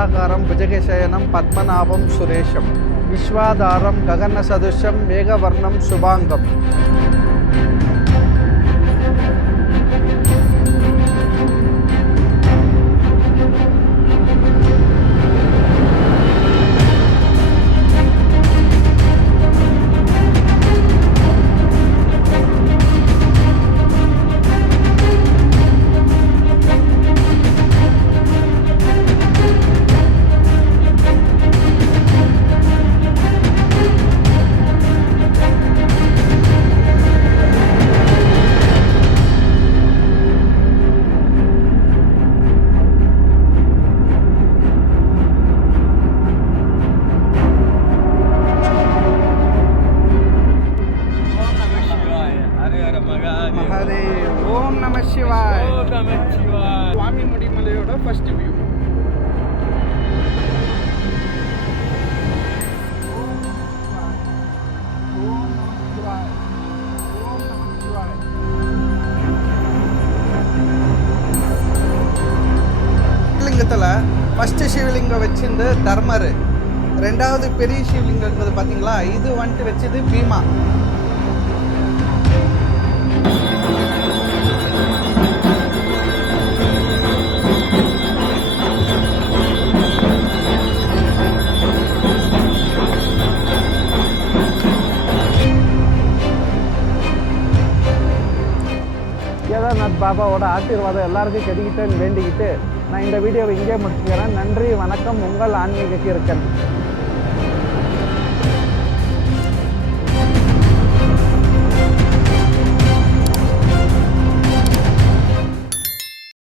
आकारं भुजगशयनं पद्मनाभं सुरेशं विश्वाधारं गगनसदृशं मेघवर्णं शुभाङ्गम् ஓம் நம சிவாய். சுவாமி முடிமலையோட ஃபர்ஸ்ட் வியூ. சிவலிங்கத்தில் ஃபர்ஸ்ட் சிவலிங்கம் வச்சிருந்து தர்மர், ரெண்டாவது பெரிய சிவலிங்கம் இருக்குது பார்த்தீங்களா, இது வந்துட்டு வச்சது பீமா. கேதார்நாத் பாபாவோட ஆசீர்வாதம் எல்லாருக்கும் கிடைக்கிட்டேன்னு வேண்டிக்கிட்டு நான் இந்த வீடியோவை இங்கே முடிச்சுக்கிறேன். நன்றி, வணக்கம். உங்கள் ஆன்மீக கீர்க்கன்.